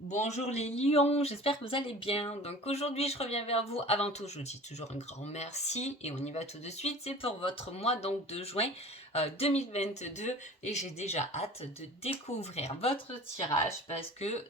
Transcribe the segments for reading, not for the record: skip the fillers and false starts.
Bonjour les lions, j'espère que vous allez bien. Donc aujourd'hui, je reviens vers vous. Avant tout, je vous dis toujours un grand merci et on y va tout de suite. C'est pour votre mois donc de juin 2022 et j'ai déjà hâte de découvrir votre tirage parce que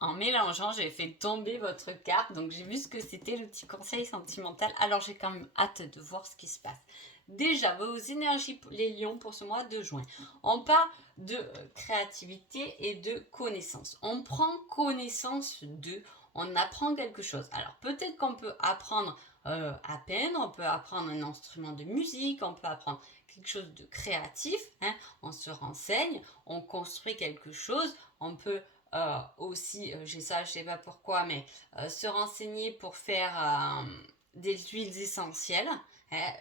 en mélangeant, j'ai fait tomber votre carte. Donc j'ai vu ce que c'était le petit conseil sentimental. Alors j'ai quand même hâte de voir ce qui se passe. Déjà, vos énergies, les lions, pour ce mois de juin. On parle de créativité et de connaissance. On prend connaissance de, on apprend quelque chose. Alors peut-être qu'on peut apprendre à peine, on peut apprendre un instrument de musique, on peut apprendre quelque chose de créatif, hein, on se renseigne, on construit quelque chose, on peut aussi, j'ai ça, je sais pas pourquoi, mais se renseigner pour faire des huiles essentielles.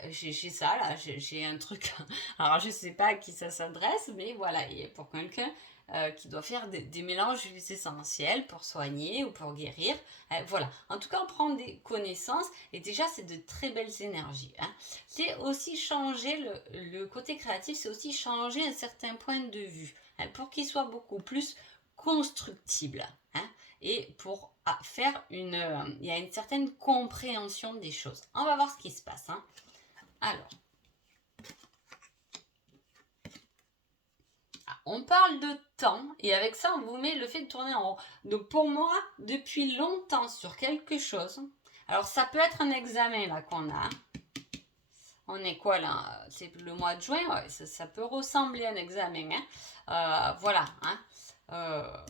J'ai ça là, j'ai un truc. Alors je sais pas à qui ça s'adresse, mais voilà, et pour quelqu'un qui doit faire des mélanges d'huiles essentielles pour soigner ou pour guérir. Voilà. En tout cas, on prend des connaissances et déjà c'est de très belles énergies. Hein. C'est aussi changer le côté créatif, c'est aussi changer un certain point de vue hein, pour qu'il soit beaucoup plus constructible. Hein, et pour faire il y a une certaine compréhension des choses. On va voir ce qui se passe. Hein. Alors, on parle de temps et avec ça, on vous met le fait de tourner en rond. Donc pour moi, depuis longtemps sur quelque chose, alors ça peut être un examen là qu'on a. On est quoi là? C'est le mois de juin, ouais, ça peut ressembler à un examen. Hein. Voilà. Hein.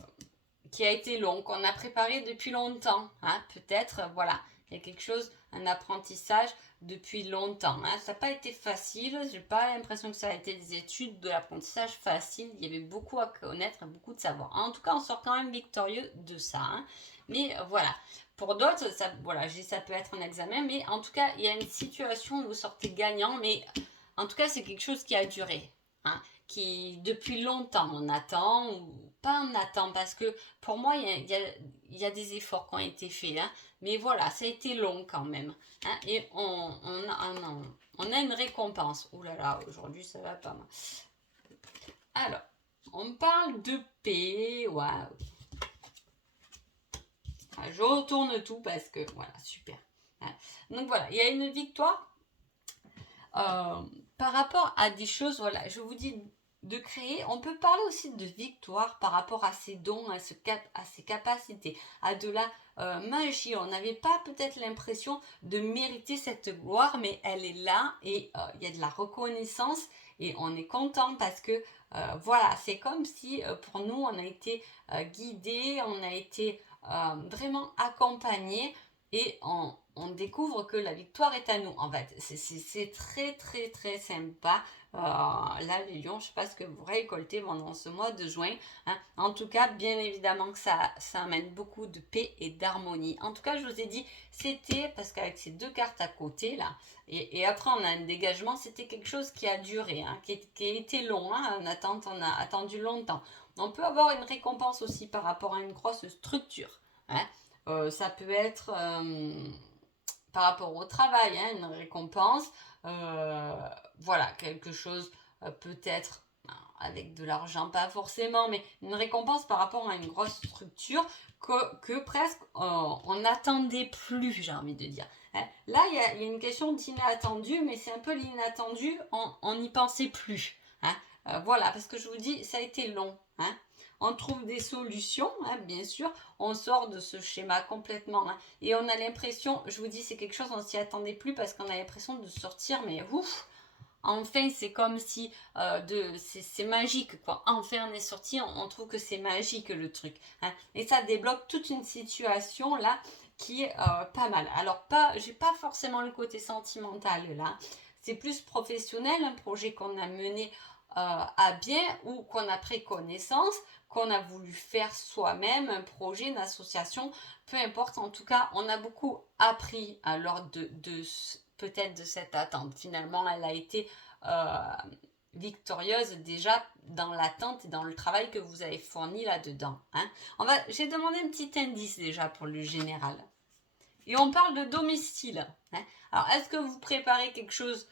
Qui a été long, qu'on a préparé depuis longtemps. Hein. Peut-être, voilà, il y a quelque chose, un apprentissage depuis longtemps. Hein. Ça n'a pas été facile, j'ai pas l'impression que ça a été des études de l'apprentissage facile. Il y avait beaucoup à connaître, beaucoup de savoir. En tout cas, on sort quand même victorieux de ça. Hein. Mais voilà. Pour d'autres, ça, voilà, ça peut être un examen, mais en tout cas, il y a une situation où vous sortez gagnant, mais en tout cas, c'est quelque chose qui a duré. Hein, qui depuis longtemps on attend ou pas on attend parce que pour moi il y a des efforts qui ont été faits hein, mais voilà ça a été long quand même hein, et on a une récompense. Ouh là là, aujourd'hui ça va pas mal. Alors on parle de paix. Waouh, je retourne tout parce que voilà super hein. Donc voilà, il y a une victoire par rapport à des choses, voilà, je vous dis de créer, on peut parler aussi de victoire par rapport à ses dons, à ses capacités, à de la magie. On n'avait pas peut-être l'impression de mériter cette gloire, mais elle est là et il y a de la reconnaissance et on est content parce que voilà, c'est comme si pour nous on a été guidés, on a été vraiment accompagnés et on découvre que la victoire est à nous. En fait, c'est très très très sympa. Là, les lions, je ne sais pas ce que vous récoltez pendant ce mois de juin. Hein. En tout cas, bien évidemment que ça amène beaucoup de paix et d'harmonie. En tout cas, je vous ai dit, c'était, parce qu'avec ces deux cartes à côté, là, et après on a un dégagement, c'était quelque chose qui a duré, hein, qui a été long. Hein, en attente, on a attendu longtemps. On peut avoir une récompense aussi par rapport à une grosse structure. Hein. Ça peut être par rapport au travail, hein, une récompense, voilà, quelque chose peut-être avec de l'argent, pas forcément, mais une récompense par rapport à une grosse structure que presque on n'attendait plus, j'ai envie de dire. Hein. Là, il y a une question d'inattendu, mais c'est un peu l'inattendu, on n'y pensait plus. Hein. Voilà, parce que je vous dis, ça a été long. Hein. On trouve des solutions, hein, bien sûr, on sort de ce schéma complètement. Hein, et on a l'impression, je vous dis, c'est quelque chose, on s'y attendait plus parce qu'on a l'impression de sortir, mais ouf, enfin, c'est comme si c'est magique, quoi. Enfin, on est sorti, on trouve que c'est magique le truc. Hein. Et ça débloque toute une situation là qui est pas mal. Alors, j'ai pas forcément le côté sentimental là. C'est plus professionnel, un projet qu'on a mené à bien ou qu'on a pris connaissance, qu'on a voulu faire soi-même, un projet, une association, peu importe. En tout cas, on a beaucoup appris lors de peut-être de cette attente. Finalement, elle a été euh, victorieuse déjà dans l'attente et dans le travail que vous avez fourni là-dedans. Hein. J'ai demandé un petit indice déjà pour le général. Et on parle de domicile. Hein. Alors, est-ce que vous préparez quelque chose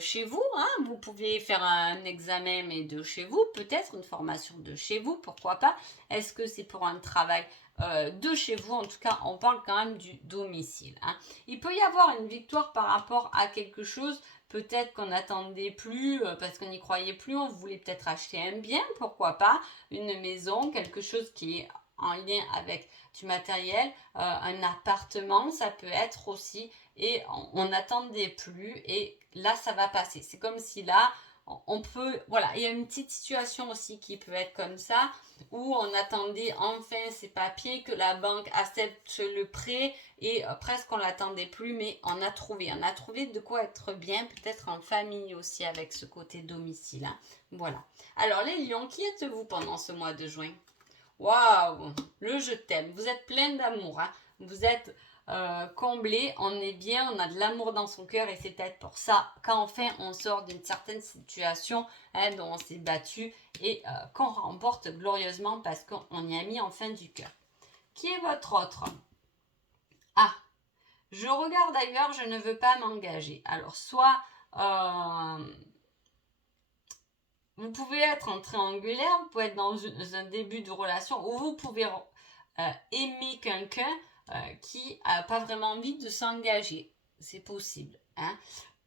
chez vous, hein. Vous pouvez faire un examen, mais de chez vous, peut-être une formation de chez vous, pourquoi pas. Est-ce que c'est pour un travail de chez vous? En tout cas, on parle quand même du domicile, hein. Il peut y avoir une victoire par rapport à quelque chose, peut-être qu'on n'attendait plus parce qu'on n'y croyait plus, on voulait peut-être acheter un bien, pourquoi pas, une maison, quelque chose qui est en lien avec du matériel, un appartement, ça peut être aussi, et on n'attendait plus, et là, ça va passer. C'est comme si là, on peut, voilà, il y a une petite situation aussi qui peut être comme ça, où on attendait enfin ces papiers, que la banque accepte le prêt, et presque on l'attendait plus, mais on a trouvé de quoi être bien, peut-être en famille aussi avec ce côté domicile, hein. Voilà. Alors les lions, qui êtes-vous pendant ce mois de juin? Waouh, le je t'aime. Vous êtes plein d'amour, hein. Vous êtes comblé, on est bien, on a de l'amour dans son cœur, et c'est peut-être pour ça qu'enfin on sort d'une certaine situation, hein, dont on s'est battu, et qu'on remporte glorieusement parce qu'on y a mis enfin du cœur. Qui est votre autre? Ah, je regarde ailleurs, je ne veux pas m'engager. Alors soit vous pouvez être en triangulaire, vous pouvez être dans un début de relation, ou vous pouvez aimer quelqu'un qui n'a pas vraiment envie de s'engager. C'est possible, hein.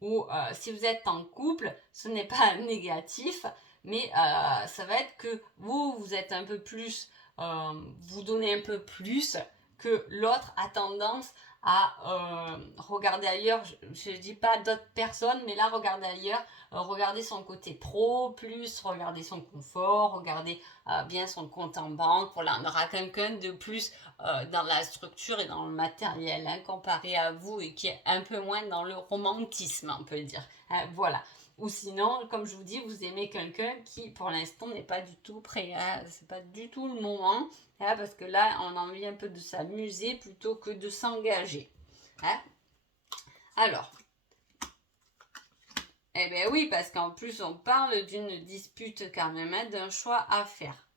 Ou si vous êtes en couple, ce n'est pas négatif, mais ça va être que vous êtes un peu plus, vous donnez un peu plus, que l'autre a tendance à regarder ailleurs. Je ne dis pas d'autres personnes, mais là, regarder ailleurs, regarder son côté pro, plus regarder son confort, regarder bien son compte en banque. Voilà, on aura quelqu'un de plus dans la structure et dans le matériel, hein, comparé à vous, et qui est un peu moins dans le romantisme, on peut dire. Voilà. Ou sinon, comme je vous dis, vous aimez quelqu'un qui, pour l'instant, n'est pas du tout prêt, hein. C'est pas du tout le moment, hein, parce que là, on a envie un peu de s'amuser plutôt que de s'engager, hein. Alors, eh bien oui, parce qu'en plus, on parle d'une dispute quand même, hein, d'un choix à faire.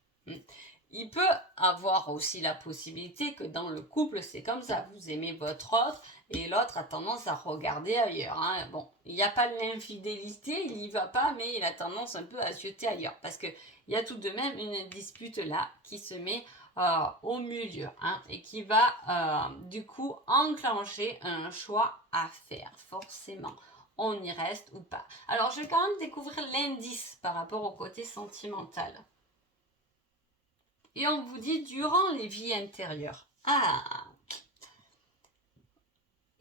Il peut avoir aussi la possibilité que dans le couple, c'est comme ça, vous aimez votre autre et l'autre a tendance à regarder ailleurs, hein. Bon, il n'y a pas l'infidélité, il n'y va pas, mais il a tendance un peu à se jeter ailleurs, parce qu'il y a tout de même une dispute là qui se met au milieu, hein, et qui va du coup enclencher un choix à faire, forcément. On y reste ou pas. Alors, je vais quand même découvrir l'indice par rapport au côté sentimental. Et on vous dit durant les vies intérieures. Ah,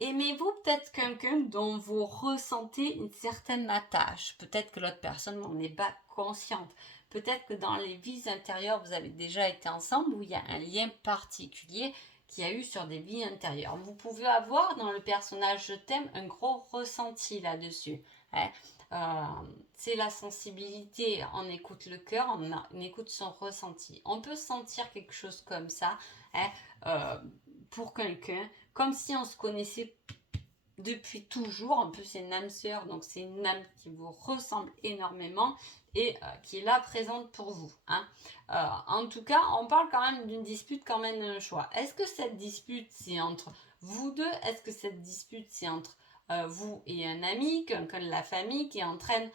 aimez-vous peut-être quelqu'un dont vous ressentez une certaine attache? Peut-être que l'autre personne n'en est pas consciente. Peut-être que dans les vies intérieures, vous avez déjà été ensemble, où il y a un lien particulier qu'il y a eu sur des vies intérieures. Vous pouvez avoir dans le personnage je t'aime un gros ressenti là-dessus, hein. C'est la sensibilité, on écoute le cœur, on écoute son ressenti. On peut sentir quelque chose comme ça, hein, pour quelqu'un, comme si on se connaissait depuis toujours. En plus, c'est une âme sœur, donc c'est une âme qui vous ressemble énormément et qui est là présente pour vous, hein. En tout cas, on parle quand même d'une dispute, quand même un choix. Est-ce que cette dispute, c'est entre vous deux? Est-ce que cette dispute, c'est entre vous et un ami, quelqu'un de la famille qui entraîne,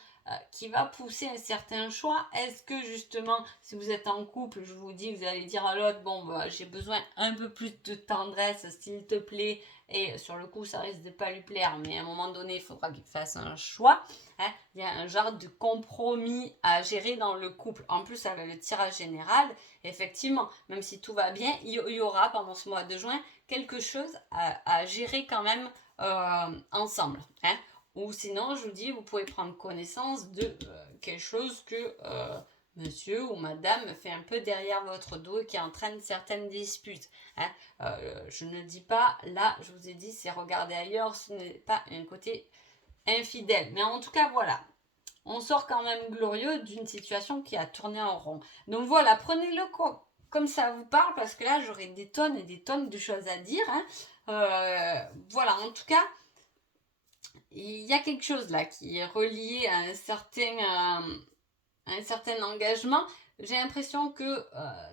qui va pousser un certain choix? Est-ce que justement, si vous êtes en couple, je vous dis, vous allez dire à l'autre, bon, bah, j'ai besoin un peu plus de tendresse, s'il te plaît, et sur le coup, ça risque de pas lui plaire, mais à un moment donné, il faudra qu'il fasse un choix, hein. Il y a un genre de compromis à gérer dans le couple. En plus, avec le tirage général, effectivement, même si tout va bien, il y aura pendant ce mois de juin quelque chose à gérer quand même ensemble, hein. Ou sinon, je vous dis, vous pouvez prendre connaissance de quelque chose que monsieur ou madame fait un peu derrière votre dos et qui entraîne certaines disputes, hein. Je ne dis pas, là, je vous ai dit, c'est regarder ailleurs, ce n'est pas un côté infidèle. Mais en tout cas, voilà. On sort quand même glorieux d'une situation qui a tourné en rond. Donc voilà, prenez-le comme ça vous parle, parce que là, j'aurai des tonnes et des tonnes de choses à dire, hein. Voilà, en tout cas, il y a quelque chose là qui est relié à un certain engagement. J'ai l'impression que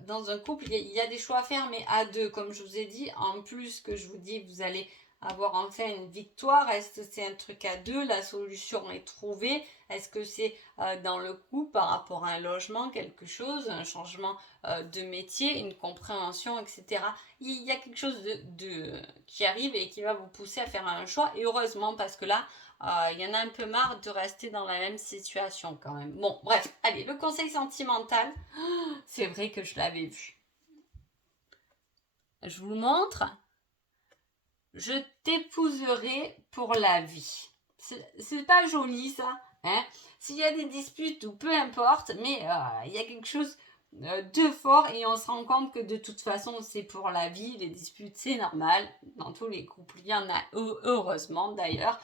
dans un couple, il y a des choix à faire, mais à deux, comme je vous ai dit. En plus que je vous dis, vous allez avoir enfin une victoire? Est-ce que c'est un truc à deux? La solution est trouvée? Est-ce que c'est dans le coup par rapport à un logement, quelque chose, un changement de métier, une compréhension, etc. Il y a quelque chose qui arrive et qui va vous pousser à faire un choix. Et heureusement, parce que là, il y en a un peu marre de rester dans la même situation quand même. Bon, bref, allez, le conseil sentimental, c'est vrai que je l'avais vu. Je vous montre. Je t'épouserai pour la vie. C'est pas joli ça, hein? S'il y a des disputes ou peu importe, mais il y a quelque chose de fort et on se rend compte que de toute façon c'est pour la vie, les disputes c'est normal, dans tous les couples il y en a heureusement d'ailleurs.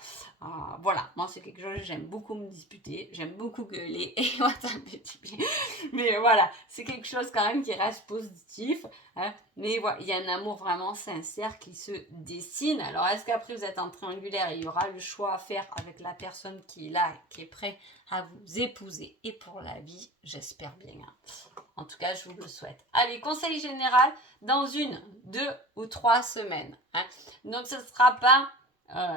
Voilà, moi c'est quelque chose, j'aime beaucoup me disputer, j'aime beaucoup gueuler et moi ça me fait du bien. Mais voilà, c'est quelque chose quand même qui reste positif, hein. Mais voilà, il y a un amour vraiment sincère qui se dessine. Alors est-ce qu'après vous êtes en triangulaire et il y aura le choix à faire avec la personne qui est là, qui est prête à vous épouser et pour la vie, j'espère bien. En tout cas, je vous le souhaite. Allez, conseil général, dans 1, 2 ou 3 semaines. Hein. Donc, ce ne sera pas,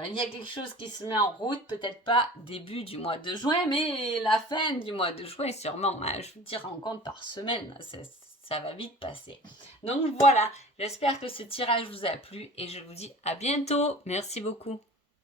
il y a quelque chose qui se met en route, peut-être pas début du mois de juin, mais la fin du mois de juin sûrement. Hein. Je vous dis rencontre par semaine, ça va vite passer. Donc voilà, j'espère que ce tirage vous a plu et je vous dis à bientôt. Merci beaucoup.